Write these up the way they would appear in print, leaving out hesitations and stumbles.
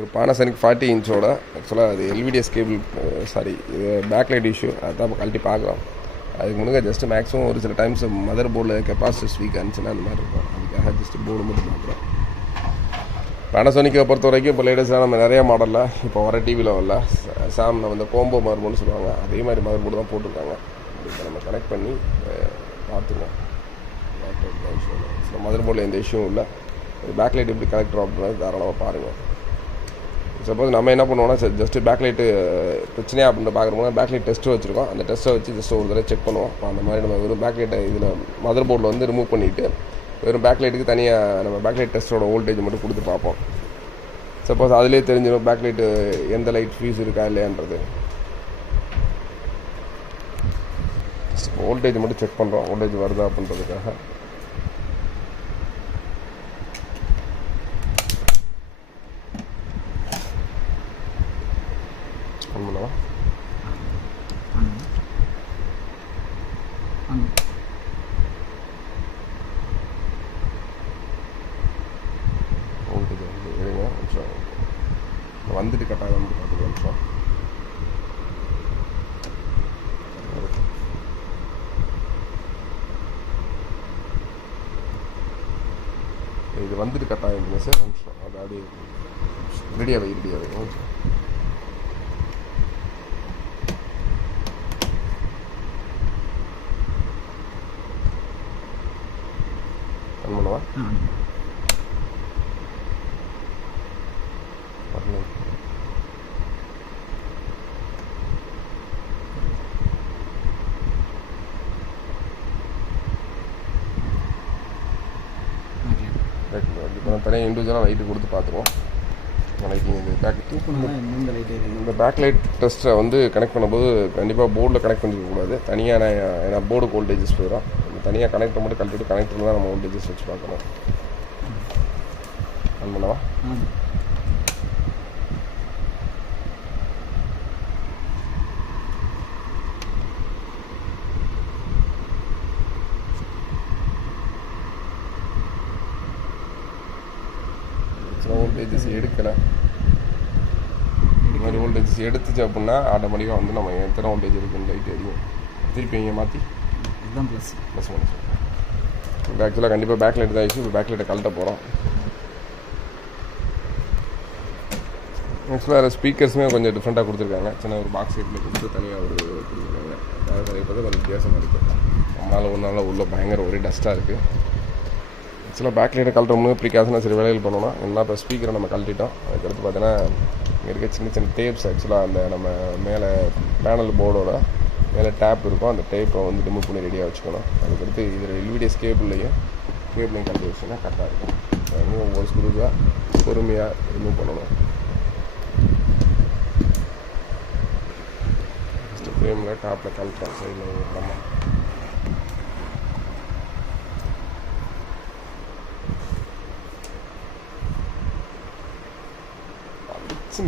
ஒரு Panasonic 40 இன்ச்சோட ஆக்சுவலாக அது எல்விடிஎஸ் கேபிள் சாரி இது பேக்லைட் இஷ்யூ அதுதான் இப்போ கழட்டி பார்க்குறோம். அதுக்கு முன்னாடி ஜஸ்ட் மேக்ஸிமம் ஒரு சில டைம்ஸ் மதர் போர்டில் கெப்பாசிட்டி வீக் இருந்துச்சுன்னா அந்த மாதிரி இருக்கும். அதுக்காக ஜஸ்ட் போர்டு மட்டும் பார்க்குறோம். Panasonic பொறுத்த வரைக்கும் இப்போ லேட்டஸ்ட்டாக நம்ம நிறையா மாடலில் இப்போ வர டிவியில் வரல சாம் நம்ம இந்த கோம்போ மதர் போர்டுன்னு சொல்லுவாங்க, அதே மாதிரி மதர் போர்டு தான் போட்டிருக்காங்க. இப்போ நம்ம கனெக்ட் பண்ணி பார்த்துருவோம். மதர் போர்டில் எந்த இஷ்யூவும் இல்லை. பேக்லைட் எப்படி கனெக்டர் அப்படின்றது தாராளமாக பாருங்கள். சப்போஸ் நம்ம என்ன பண்ணுவோம்னா ஜஸ்ட்டு பேக்லைட்டு பிரச்சனையா அப்படின்னு பார்க்குறோம்னா பேக்லைட் டெஸ்ட்டு வச்சுருக்கோம். அந்த டெஸ்ட்டை வச்சு ஜஸ்ட் ஒரு தடவை செக் பண்ணுவோம். அப்போ அந்த மாதிரி நம்ம வெறும் பேக்லைட்டை இதில் மதர் போர்டில் வந்து ரிமூவ் பண்ணிவிட்டு வெறும் பேக்லைட்டுக்கு தனியாக நம்ம பேக்லைட் டெஸ்ட்டோட வோல்டேஜ் மட்டும் கொடுத்து பார்ப்போம். சப்போஸ் அதிலே தெரிஞ்சிடும் பேக்லைட்டு எந்த லைட் ஃபியூஸ் இருக்கா இல்லையான்றது. வோல்டேஜ் மட்டும் செக் பண்ணுறோம், வோல்டேஜ் வருதா அப்படின்றதுக்காக. வோல்டேஜ் வந்து இருங்க நிமிஷம் வந்துட்டு கட்டாயம் வந்து பார்த்துக்க நிமிஷம். இது வந்துட்டு கட்டாயம் சார் நிமிஷம். அது அப்படியே ரெடியாகவே நிமிஷம். பண்ணுவா இப்போ தனியாக இண்டிவிஜுவலாக லைட்டு கொடுத்து பார்த்துருவோம். லைட்டிங் இந்த பேக்லைட் டெஸ்ட்டை வந்து கனெக்ட் பண்ணும்போது கண்டிப்பாக போர்டில் கனெக்ட் பண்ணிக்கக்கூடாது. தனியாக ஏன்னா போர்டுக்கு வோல்டேஜஸ் போயிடும். தனியாக கனெக்டர் மட்டும் கழட்டிட்டு கனெக்டரில் தான் நம்ம வோல்டேஜஸ் வச்சு பார்க்கணும். ஆன் பண்ணவா? வோல்டேஜஸ் எடுக்கலை. இந்த மாதிரி வோல்டேஜஸ் எடுத்துச்சு அப்படின்னா ஆட்டோமேட்டிக்காக வந்து நம்ம எத்தனை வோல்டேஜ் இருக்குன்னு லைட் எரியும். திருப்பி இங்கே மாற்றி இதுதான் ப்ளஸ் பண்ண சொல்லுங்கள். இப்போ ஆக்சுவலாக கண்டிப்பாக பேக்லைட் தான் இஷ்யூ. இப்போ பேக்லைட்டை கழட்ட போகிறோம். ஆக்சுவலாக ஸ்பீக்கர்ஸுமே கொஞ்சம் டிஃப்ரெண்ட்டாக கொடுத்துருக்காங்க. சின்ன ஒரு பாக்ஸ் சைட்டில் கொடுத்து தனியாக ஒரு கொடுத்துருக்காங்க. அதாவது தனிப்பது கொஞ்சம் வித்தியாசமாக இருக்குது. நம்மளால் ஒரு நாளில் உள்ள பயங்கர ஒரே டஸ்ட்டாக இருக்குது. ஆக்சுவலாக பேக்லைட்டை கழட்டோம்னு ப்ரிகாஷனாக சரி வேலைகள் பண்ணோம்னா என்ன இப்போ ஸ்பீக்கரை நம்ம கழட்டிட்டோம். அதுக்கடுத்து பார்த்தீங்கன்னா இங்கே இருக்க சின்ன சின்ன டேப்ஸ் ஆக்சுவலாக அந்த நம்ம மேலே பேனல் போர்டோட மேலே டேப் இருக்கும். அந்த டேப்பை வந்து ரிமூவ் பண்ணி ரெடியாக வச்சுக்கணும். அதுக்கடுத்து இதில் எல்விடிஎஸ் கேபிள்லையும் கழட்டி வச்சுன்னா கரெக்டாக இருக்கும். இன்னும் ஒவ்வொரு ஸ்க்ரூவாக பொறுமையாக ரிமூவ் பண்ணணும். ஃபஸ்ட்டு ஃப்ரேமில் டாப்பில் கழட்டோம். சைடில் நம்ம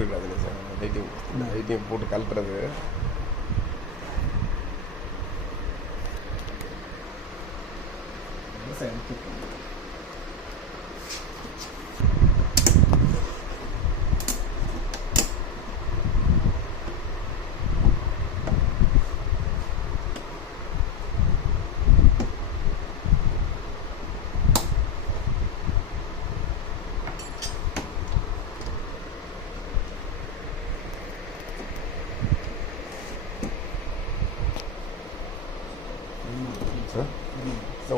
இருக்காதுங்க சார். லைட்டிங் போட்டு கழட்டுறது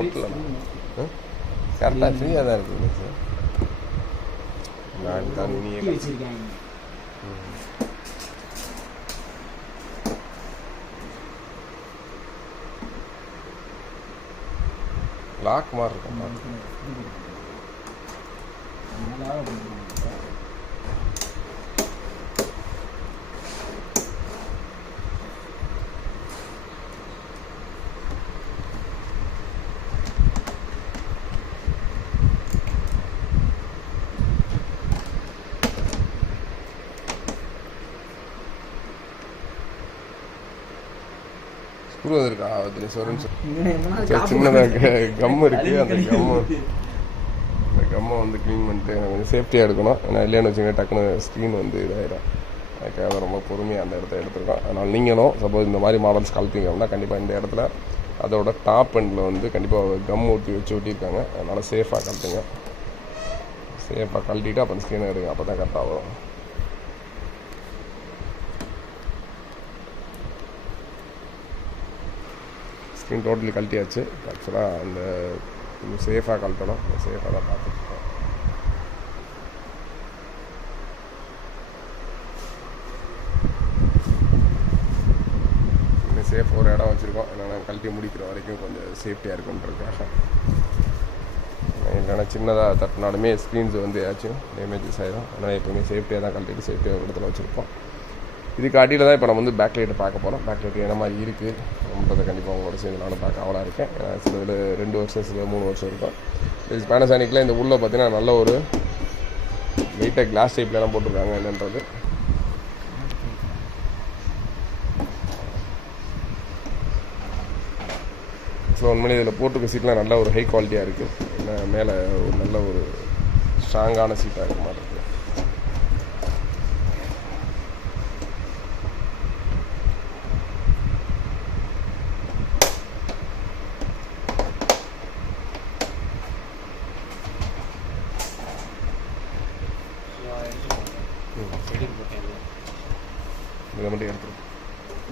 ஒட்டலாம். கரெக்டாக ஃப்ரீயாக தான் இருக்குதுங்க சார். நான் தண்ணியே லாக் மாதிரி இருக்கும். ஸ்க்ரூ இருக்கா தினேஷ்? ஒரு நிமிஷம். சின்னதாக கம் இருக்குது. அந்த கம் கம்மை வந்து க்ளீன் பண்ணிட்டு எனக்கு கொஞ்சம் சேஃப்டியாக எடுக்கணும். ஏன்னா இல்லைன்னு வச்சுக்கோங்க டக்குன்னு ஸ்க்ரீன் வந்து இதாகிடும். அதுக்காக ரொம்ப பொறுமையாக அந்த இடத்த எடுத்துருக்கோம். அதனால் நீங்களும் சப்போஸ் இந்த மாதிரி மாடல்ஸ் கழட்டிங்க அப்படின்னா கண்டிப்பாக இந்த இடத்துல அதோட டாப் எண்டில் வந்து கண்டிப்பாக கம் ஒட்டியிருக்காங்க. அதனால் சேஃபாக கழட்டுங்க. சேஃபாக கழட்டிட்டு அப்புறம் ஸ்க்ரீனை எடுங்க. அப்போ தான் கரெக்டாக வரும். ஸ்க்ரீன் டோட்டலி கழட்டியாச்சு. ஆக்சுவலாக அந்த கொஞ்சம் சேஃபாக கழட்டணும். சேஃபாக தான் பார்த்துருக்கோம். இன்னும் சேஃப் ஒரு இடம் வச்சுருக்கோம். என்னென்னா கழட்டி முடிக்கிற வரைக்கும் கொஞ்சம் சேஃப்டியாக இருக்குன்றதுக்காக. இல்லைன்னா சின்னதாக தட்டினாலுமே ஸ்க்ரீன்ஸ் வந்து ஏதாச்சும் டேமேஜஸ் ஆகிடும். அதனால் எப்போவுமே சேஃப்டியாக தான் கழட்டிட்டு சேஃப்டியாக ஒரு இடத்துல வச்சுருப்போம். இதுக்கு அடியில் தான் இப்போ நம்ம வந்து பேக் லைட்டை பார்க்க போகிறோம். பேக் லைட் என்ன மாதிரி இருக்குது அப்படின்றத கண்டிப்பாக உங்களோட சேர்ந்து நானும் பார்க்க அவளாக இருக்கேன். சில இதில் 2 வருஷம் சில 3 வருஷம் இருக்கும். இது பேனசானிக்கில் இந்த உள்ளே பார்த்தீங்கன்னா நல்ல ஒரு வெயிட்டாக கிளாஸ் டைப்லாம் போட்டிருக்காங்க. என்னன்றது ஸோ உண்மையிலே இதில் போட்டிருக்க சீட்லாம் நல்ல ஒரு ஹை குவாலிட்டியாக இருக்குது. ஏன்னா மேலே ஒரு நல்ல ஒரு ஸ்ட்ராங்கான சீட்டாக இருக்க மாதிரி இருக்குது. இதை மட்டும் எடுத்துருவோம்.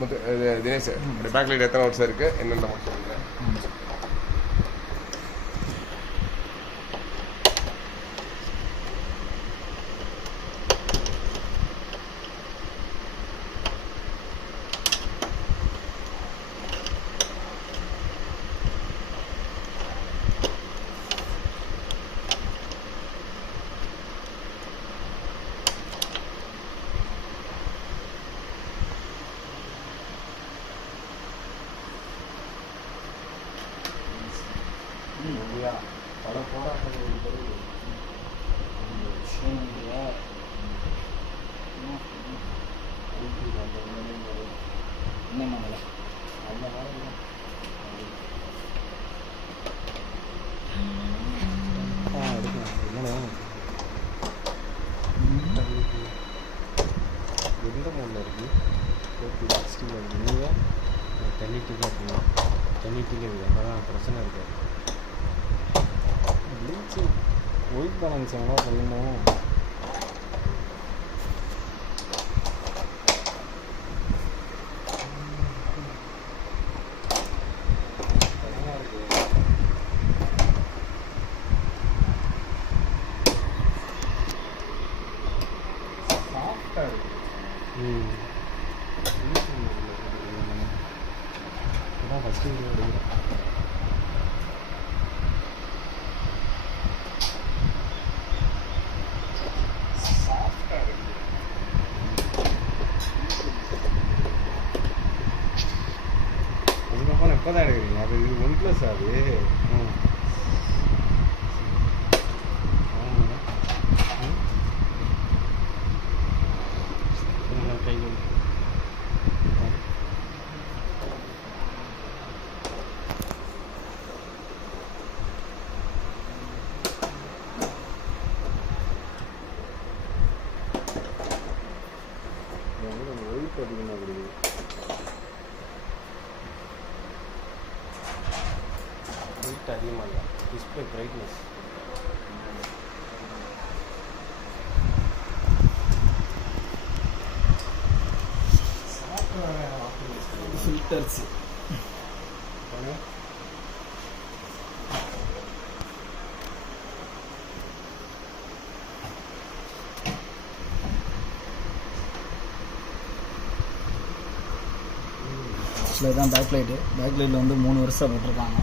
மொத்தம் தினேஷ் பேக் லைட் எத்தனை வருஷம் இருக்குது என்னென்ன மட்டும் சொல்லுங்கள். பல போராட்டங்கள் விஷயம் என்ன பண்ணல அந்த மாதிரி எடுக்கலாம். என்னன்னா எந்த மண்ணில் இருக்குது 60 இருக்குது. நீங்கள் 1080 தான் போகணும். 1080 இருக்குது. அதான் பிரச்சனை இருக்காது. ஒயிட் பேலன்ஸ் எவ்வளோ சொல்லணும். சாஃப்டாக இருக்குது. அதான் ஃபஸ்ட்டு எடுக்கிறேன். அதுக்கப்புறம் எப்போ தான் எடுக்கிறீங்க? அது இது OnePlus அது. ஒயிட் அதிகமாக கொடுக்குது. ஒயிட் அதிகமாக இல்லை. டிஸ்பிளே பிரைட்னஸ் ஃபில்டர்ஸ் இதுதான் பேக் லைட்டு. பேக் லைட்டில் வந்து 3 வருஷம் போட்டிருக்காங்க.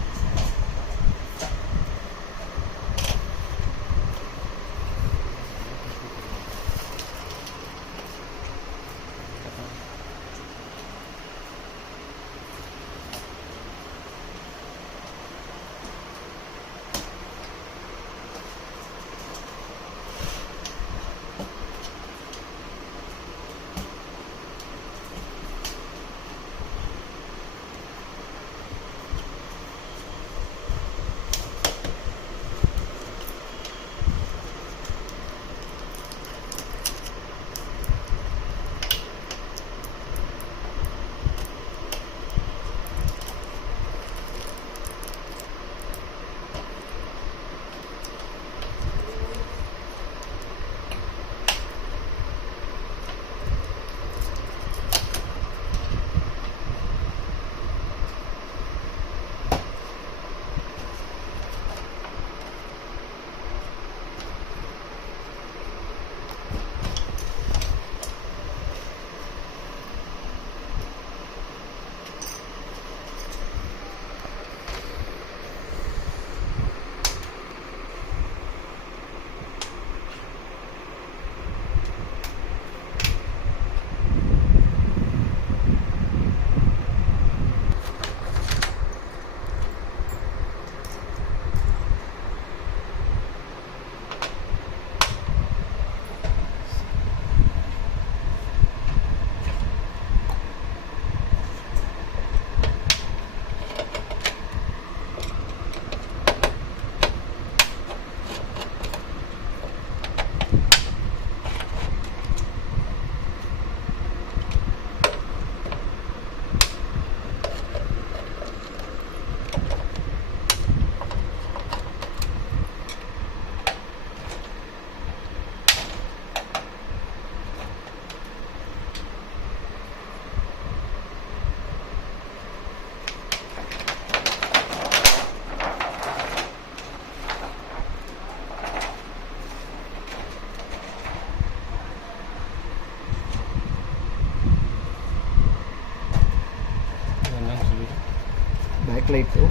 பேக்லைட்டு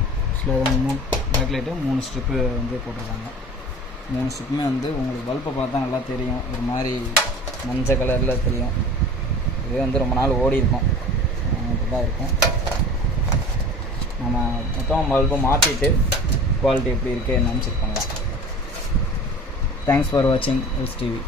பேக்லைட்டு 3 ஸ்ட்ரிப்பு வந்து போட்டிருக்காங்க. 3 ஸ்ட்ரிப்புமே வந்து உங்களுக்கு பல்பை பார்த்தா நல்லா தெரியும், ஒரு மாதிரி மஞ்சள் கலரில் தெரியும். இதே வந்து ரொம்ப நாள் ஓடி இருக்கும், இப்படிதான் இருக்கும். நம்ம மொத்தம் பல்பை மாற்றிட்டு குவாலிட்டி எப்படி இருக்குது என்னன்னு செக் பண்ணலாம். தேங்க்ஸ் ஃபார் வாட்சிங் எல்ஸ் டிவி.